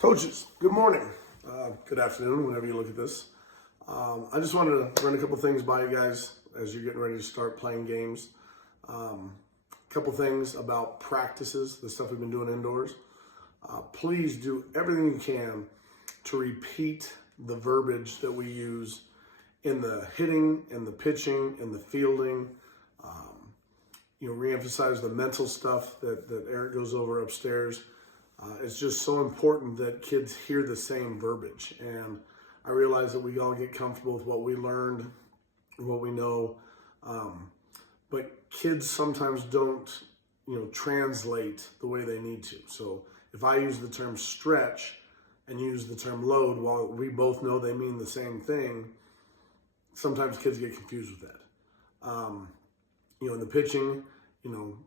Coaches, good morning. Good afternoon, whenever you look at this. I just wanted to run a couple things by you guys as you're getting ready to start playing games. A couple things about practices, the stuff we've been doing indoors. Please do everything you can to repeat the verbiage that we use in the hitting, in the pitching, in the fielding. Reemphasize the mental stuff that Eric goes over upstairs. It's just so important that kids hear the same verbiage. And I realize that we all get comfortable with what we learned, what we know. But kids sometimes don't, translate the way they need to. So if I use the term stretch and use the term load, while we both know they mean the same thing, sometimes kids get confused with that. In the pitching,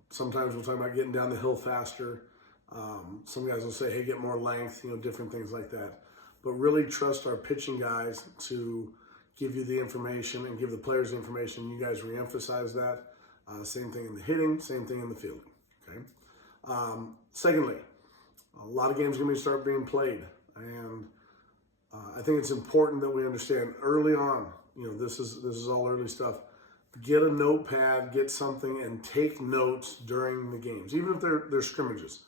sometimes we'll talk about getting down the hill faster. Some guys will say, hey, get more length, different things like that. But really trust our pitching guys to give you the information and give the players the information. You guys reemphasize that. Same thing in the hitting, same thing in the fielding. Okay. Secondly, a lot of games are going to start being played. And I think it's important that we understand early on, this is all early stuff. Get a notepad, get something, and take notes during the games, even if they're scrimmages.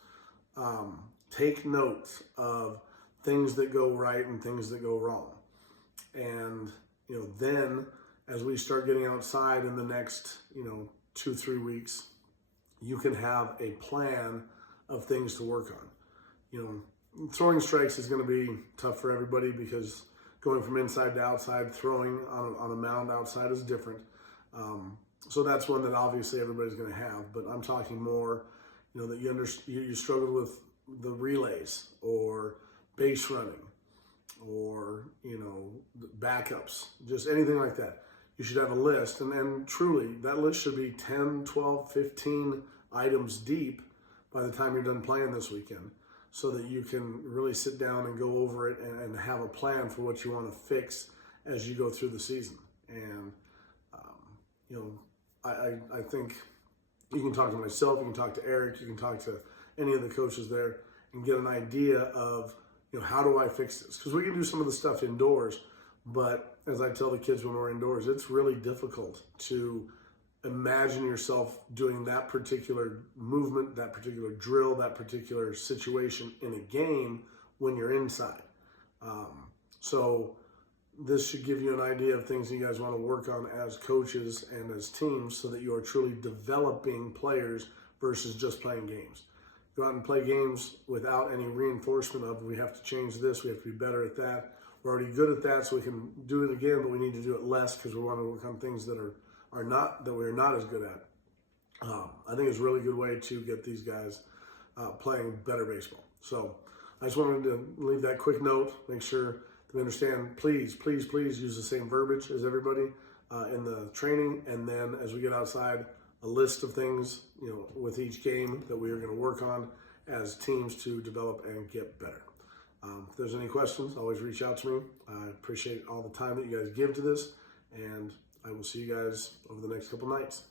Take notes of things that go right and things that go wrong. And, then as we start getting outside in the next, 2-3 weeks, you can have a plan of things to work on. Throwing strikes is going to be tough for everybody because going from inside to outside, throwing on a mound outside is different. So that's one that obviously everybody's going to have, but I'm talking more, that you struggle with the relays or base running or, backups, just anything like that. You should have a list. And truly, that list should be 10, 12, 15 items deep by the time you're done playing this weekend so that you can really sit down and go over it and have a plan for what you want to fix as you go through the season. And, I think you can talk to myself, you can talk to Eric, you can talk to any of the coaches there and get an idea of, how do I fix this? Because we can do some of the stuff indoors, but as I tell the kids when we're indoors, it's really difficult to imagine yourself doing that particular movement, that particular drill, that particular situation in a game when you're inside. So this should give you an idea of things you guys want to work on as coaches and as teams so that you are truly developing players versus just playing games. Go out and play games without any reinforcement of we have to change this, we have to be better at that. We're already good at that, so we can do it again, but we need to do it less because we want to work on things that we're not as good at. I think it's a really good way to get these guys playing better baseball. So I just wanted to leave that quick note, make sure we understand, please use the same verbiage as everybody in the training. And then as we get outside, a list of things, with each game that we are going to work on as teams to develop and get better. If there's any questions, always reach out to me. I appreciate all the time that you guys give to this, and I will see you guys over the next couple nights.